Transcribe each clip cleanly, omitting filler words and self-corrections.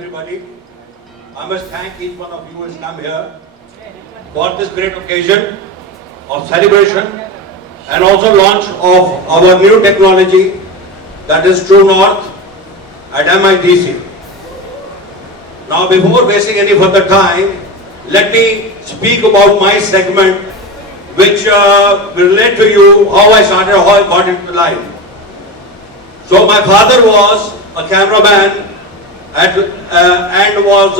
everybody. I must thank each one of you who has come here for this great occasion of celebration and also launch of our new technology, that is True North at MIDC. Now, before wasting any further time, let me speak about my segment, which will relate to you how I started, how I got into life. So my father was a cameraman and was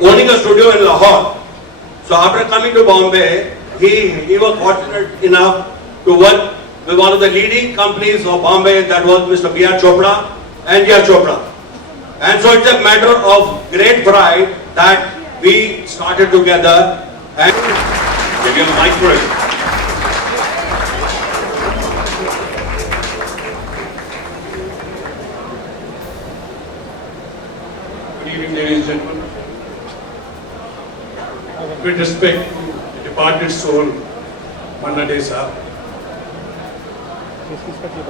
owning a studio in Lahore. So after coming to Bombay, he was fortunate enough to work with one of the leading companies of Bombay, that was Mr. B.R. Chopra and G.R. Chopra. And so it's a matter of great pride that we started together and give you a mic for it. Good evening, ladies and gentlemen. With respect to the departed soul, Manna Dey Sahab.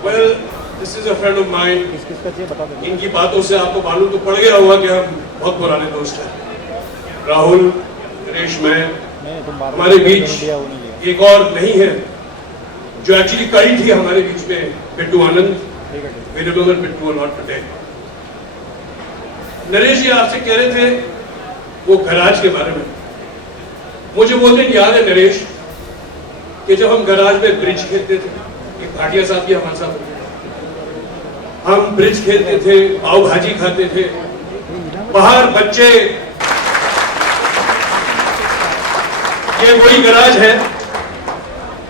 Well, this is a friend of mine. इनकी बातों से आपको मालूम तो पड़ गया होगा कि हम बहुत पुराने दोस्त हैं. राहुल, नरेश, मैं, हमारे बीच एक और नहीं है जो एक्चुअली कड़ी थी हमारे बीच में, बिट्टू आनंद. We remember Bittu a lot today. Naresh जी आपसे कह रहे थे वो गराज के बारे में. मुझे वो दिन याद है नरेश कि जब हम गराज में ब्रिज खेलते थे, एक भाटिया साहब की हमारे साथ, हम ब्रिज खेलते थे, पाव भाजी खाते थे, बाहर बच्चे. ये वही गराज है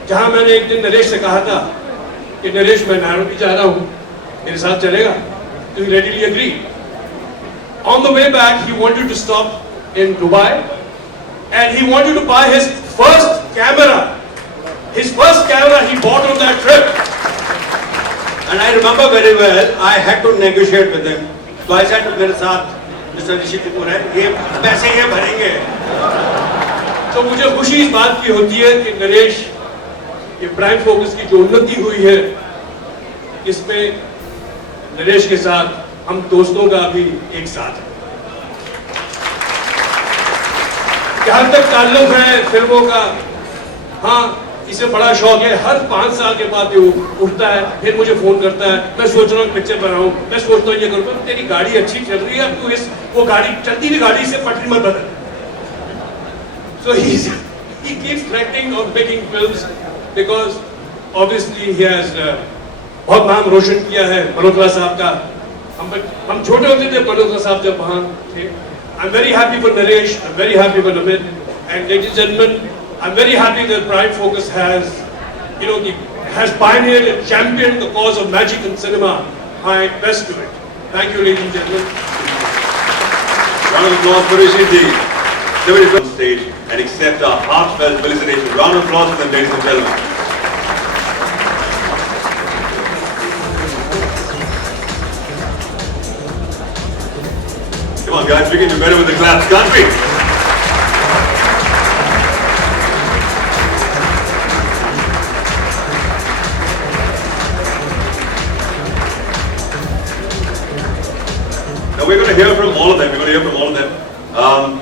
जहां मैंने एक दिन नरेश से कहा था कि नरेश मैं नैरोबी जा रहा हूं, मेरे साथ चलेगा? तो he readily agreed. On the way back, he wanted to stop in Dubai and he wanted to buy his first camera. His first camera he bought on that trip. And I remember very well, I had to negotiate with him. So I said to मेरे साथ Mr. Rishi Kapoor है, ये पैसे ये भरेंगे. तो मुझे खुशी इस बात की होती है कि नरेश, ये प्राइम फोकस की जो उन्नति हुई है, इसमें नरेश के साथ हम दोस्तों का भी एक साथ है. जहां तक ताल्लुक है फिल्मों का, हाँ, इसे बड़ा शौक है. हर 5 साल के बाद वो उठता है, फिर मुझे फोन करता है, मैं सोच रहा हूँ पिक्चर बनाऊं, मैं सोचता हूँ ये करूँ. तेरी गाड़ी अच्छी चल रही है, तू वो गाड़ी चलती हुई गाड़ी से पटरी मत बदल. So he keeps directing or making films because obviously he has बहुत नाम रोशन किया है मल्होत्रा साहब का. हम छोटे होते थे मल्होत्रा साहब जब वहाँ थे. I'm very happy for Naresh, I'm very happy for Namit, and ladies and gentlemen, I'm very happy that Prime Focus has, has pioneered and championed the cause of magic in cinema. My best to it. Thank you, ladies and gentlemen. Round of applause for Rishi Ji. On stage and accept our heartfelt felicitations. Round of applause for them, ladies and gentlemen. Come on, guys, we can do better with the claps, can't we? Now we're going to hear from all of them. We're going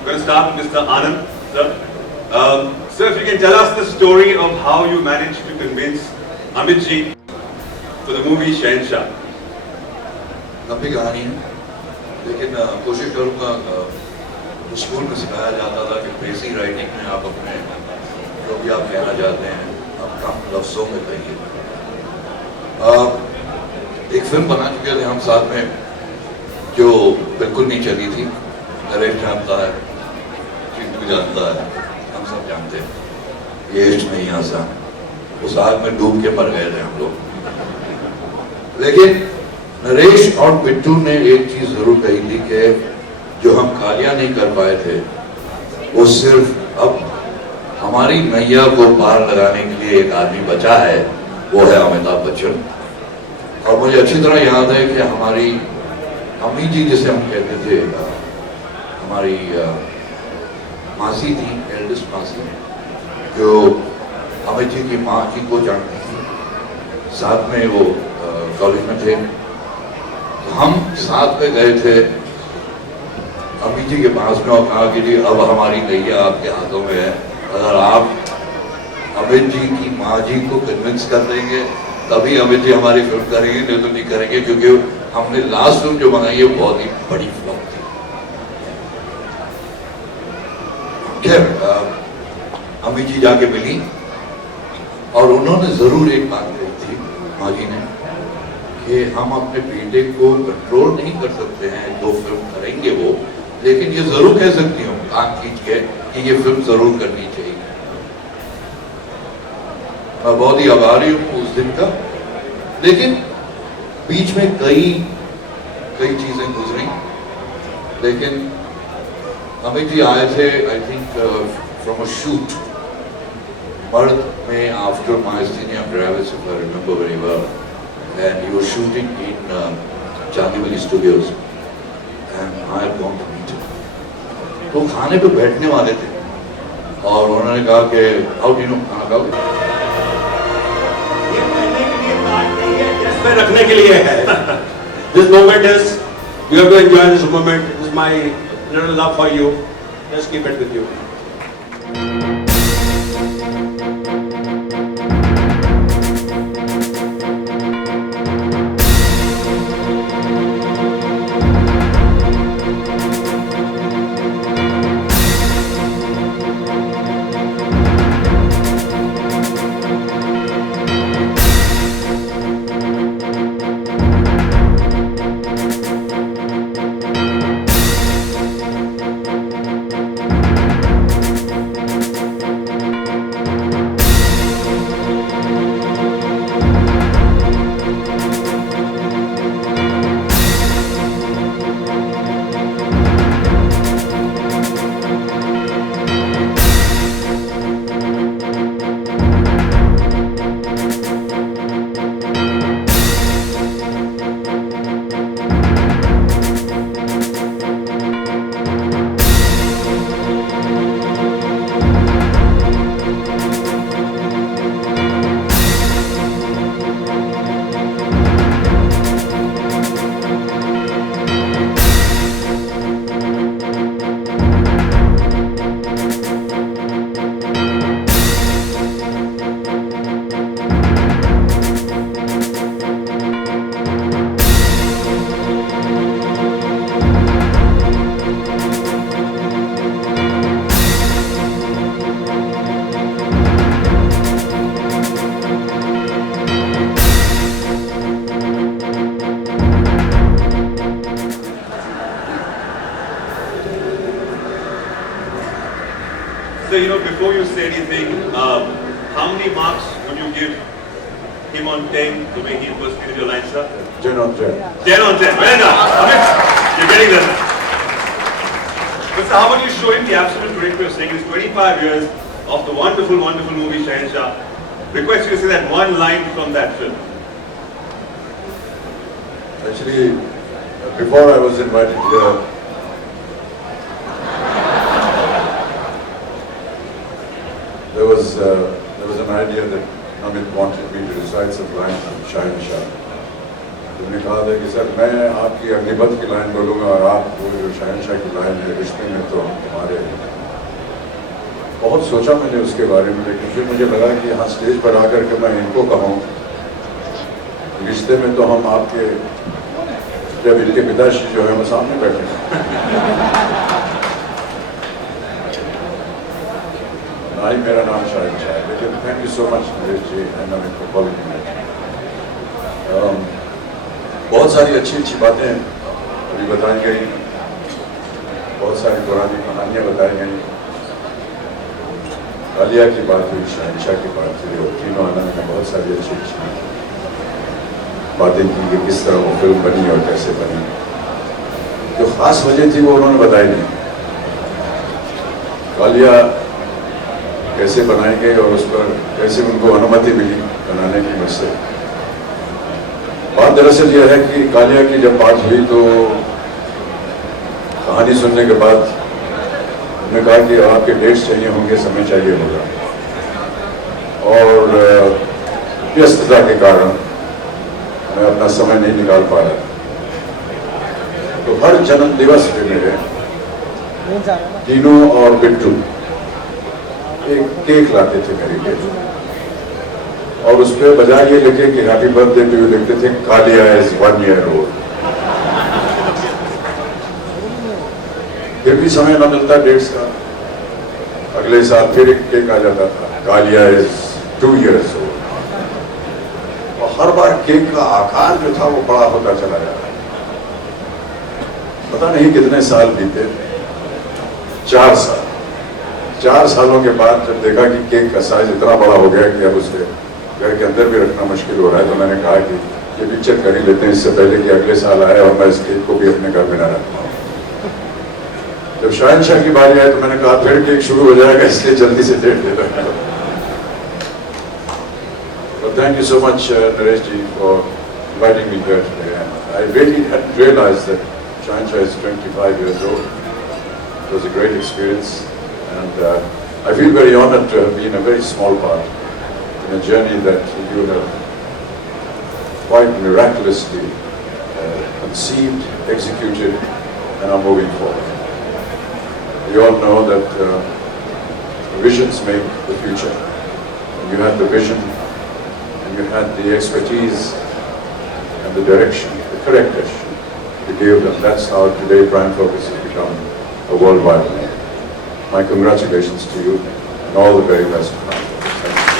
to start with Mr. Anand, sir. Sir, if you can tell us the story of how you managed to convince Amit ji for the movie Shahenshah. लंबी कहानी है, लेकिन कोशिश करूँगा. School में सिखाया जाता था कि बेसिक राइटिंग में आप अपने जो भी आप कहना चाहते हैं आप कम लफ्ज़ों में कहिए. एक फिल्म बना चुके थे हम साथ में जो बिल्कुल नहीं चली थी. नरेश जानता है, चिंटू जानता है, हम सब जानते हैं. ये इश्क नहीं आसान, उस आग में डूब के मर गए थे हम लोग. लेकिन नरेश और बिट्टू ने एक चीज जरूर कही थी कि जो हम खालियां नहीं कर पाए थे वो सिर्फ अब हमारी नैया को पार लगाने के लिए एक आदमी बचा है, वो है अमिताभ बच्चन. और मुझे अच्छी तरह याद है कि हमारी अम्मी जी जिसे हम कहते थे, हमारी मासी थी, एल्डेस्ट मासी, जो अमित जी की माँ जी को जानती थी, साथ में वो कॉलेज में थे. हम साथ में गए थे अमित जी के पास में और कहा कि जी अब हमारी नैया आपके हाथों में है, अगर आप अमित जी की माँ जी को कन्विंस कर देंगे तभी अमित जी हमारी फिल्म करेंगे, नहीं तो नहीं करेंगे, क्योंकि हमने लास्ट फिल्म जो बनाई है बहुत ही बड़ी फ्लॉप थी। खैर अमित जी जाके मिली और उन्होंने जरूर एक बात कही थी माँ जी ने कि हम अपने बेटे को कंट्रोल नहीं कर सकते हैं, जो फिल्म करेंगे वो, लेकिन ये जरूर कह सकती हूँ आंख खींच के कि ये फिल्म जरूर करनी चाहिए। मैं बहुत ही आभारी हूँ उस दिन का, लेकिन बीच में कई चीजें गुजरी, लेकिन अमित जी आए थे I think from a shoot मर्द में after myasthenia travels, if I remember very well, and he was shooting in Chandivali Studios and I had gone to meet him. तो खाने पे बैठने वाले थे और उन्होंने कहा कि हाउ डू यू नो खाना खाओगे? ये कहने के लिए बात नहीं है, जिस पे रखने के लिए है। This moment is, you have to enjoy this moment. This is my little love for you. Just keep it with you. So, you know, before you say anything, how many marks would you give him on 10 the way he impersonated your line, sir? 10 on 10. 10 on 10. Well done. Amit, you're getting there. But sir, how about you show him the absolute correct way of saying it? It's 25 years of the wonderful, wonderful movie Shahenshah. Request you to say that one line from that film. Actually, before I was invited here, there was an idea that Amit wanted me to recite some lines from Shahenshah. तो मैंने कहा था कि sir मैं आपकी अग्निपथ की line बोलूँगा और आप वो जो शहनशाह की लाइन है रिश्ते में तो हम तुम्हारे हैं। बहुत सोचा मैंने उसके बारे में, लेकिन फिर मुझे लगा कि यहाँ स्टेज पर आकर के मैं इनको कहूँ रिश्ते में तो हम आपके, जब इनके पिताश्री जो है वो सामने बैठे हैं। ना ही मेरा नाम शहनशाह है, लेकिन thank you so much Naresh ji and Amit for calling me. बहुत सारी अच्छी अच्छी बातें अभी बताई गई, बहुत सारी पुरानी कहानियाँ बताई गई। कालिया की बात हुई, शहनशाह की बात हुई और तीनों आनंद ने बहुत सारी अच्छी अच्छी बातें की कि किस तरह वो फिल्म बनी और कैसे बनी। जो खास वजह थी वो उन्होंने बताई नहीं। कालिया कैसे बनाई गई और उस पर कैसे उनको अनुमति मिली बनाने की मुझसे। बात दरअसल यह है कि कालिया की जब बात हुई तो कहानी सुनने के बाद उन्होंने कहा कि आपके डेट्स चाहिए होंगे, समय चाहिए होगा, और व्यस्तता के कारण मैं अपना समय नहीं निकाल पा रहा। तो हर जन्म दिवस पे मेरे टीनू और बिट्टू एक केक लाते थे मेरे लिए, और उस पर बजाय ये लिखे कि हैप्पी बर्थडे टू यू लिखते थे कालिया इज 1 year old। फिर भी समय न मिलता 1.5 साल, अगले साल फिर एक केक आ जाता था, कालिया इज 2 years old। और हर बार केक का आकार जो था वो बड़ा होता चला जा रहा। पता नहीं कितने साल बीते, 4 साल। 4 सालों के बाद जब देखा कि केक का साइज इतना बड़ा हो गया कि अब उसे घर के अंदर भी रखना मुश्किल हो रहा है, तो मैंने कहा कि ये पिक्चर कर ही लेते हैं इससे पहले कि अगले साल आए और मैं इस केक को भी अपने घर में न रख पाऊँ। जब शहनशाह की बारी आई तो मैंने कहा फिर केक शुरू हो जाएगा, इसलिए जल्दी से डेट दे दो। Thank you so much, Naresh ji, for inviting me here today. And I really hadn't realized that Shahenshaह is 25 years old. It was a great experience, and I feel very honored to have been a very small part in a journey that you have quite miraculously conceived, executed, and are moving forward. We all know that visions make the future. And you had the vision, and you had the expertise and the direction, the correct direction to give them. That's how today Prime Focus has become a worldwide name. My congratulations to you and all the very best to Prime Focus. Thank you.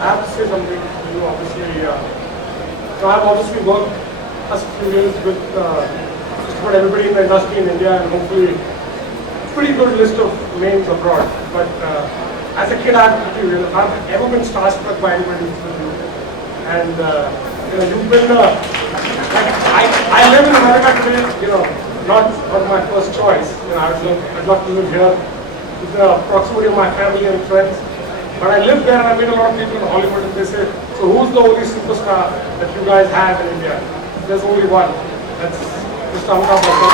I have to say something to you, obviously. So I have obviously worked last few years with just about everybody in the industry in India, and hopefully pretty good list of names abroad. But as a kid, I've ever been starstruck by anybody with you. And you've been. I live in America today. Not my first choice. I'd love to live here with the proximity of my family and friends. But I live there and I meet a lot of people in Hollywood, and they say, "So who's the only superstar that you guys have in India?" There's only one. That's Mr. Amitabh Bachchan.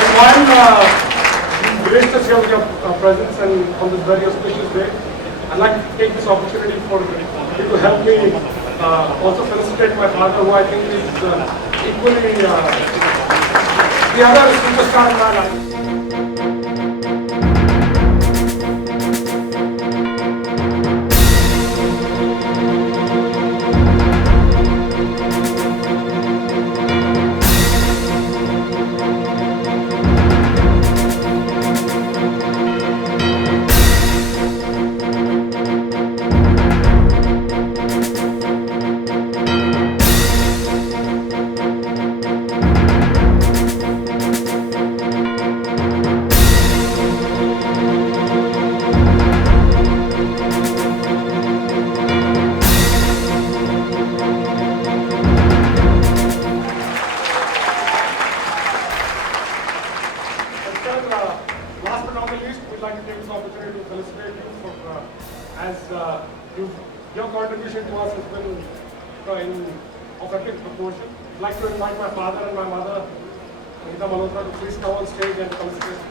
And while you've graced us here with your presence and on this very auspicious day, I'd like to take this opportunity for you to help me also felicitate my father, who I think is equally the other superstar in my life. Last but not the least, we'd like to take this opportunity to felicitate you for, your contribution to us has been of epic proportion. I'd like to invite my father and my mother, Anita Malhotra, to please come on stage and felicitate.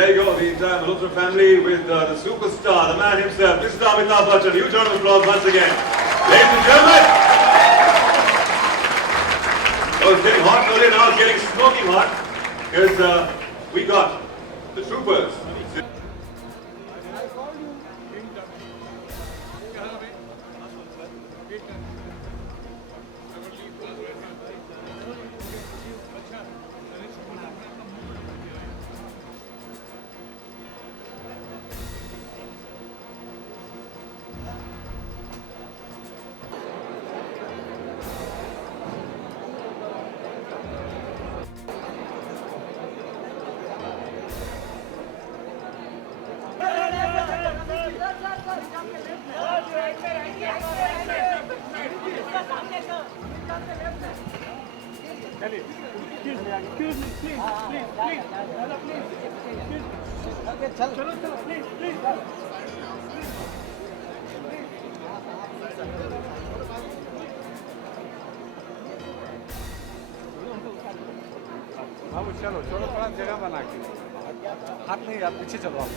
There you go, the entire Malhotra family with the superstar, the man himself, Mr. Amitabh Bachchan. Huge round of applause once again. Ladies and gentlemen, it was getting hot earlier, now it's getting smoking hot because we got the troopers. Excuse me, please. Brother, please. Excuse me. Chalo, please. बाबू चलो चलो थोड़ा जगह बना के हाथ नहीं आप पीछे चलो आप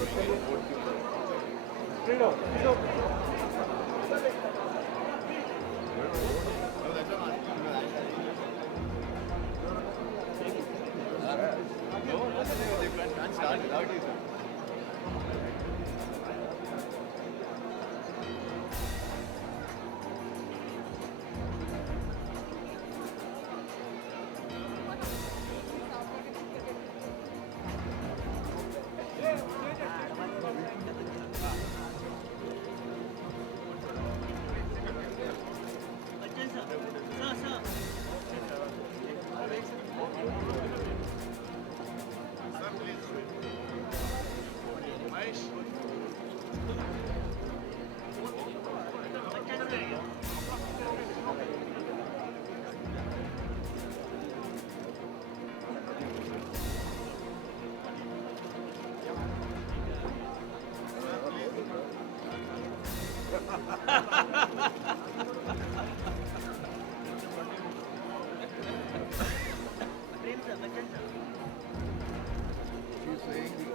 She's saying you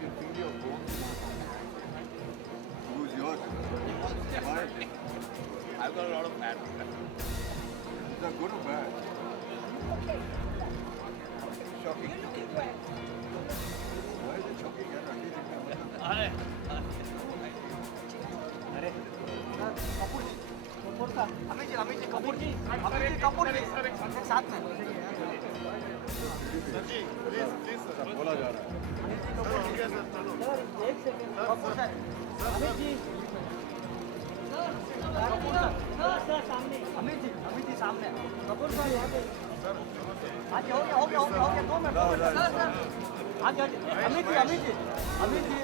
can feel your bones. Who's yours? Mine. I've got a lot of fat. Is that good or bad? Shocking. Why is it shocking? I don't know. बोला जा रहा है अमित जी सामने कपूर सर यहाँ पे हाँ जी हो गया 2 मिनट हाँ जी अमित जी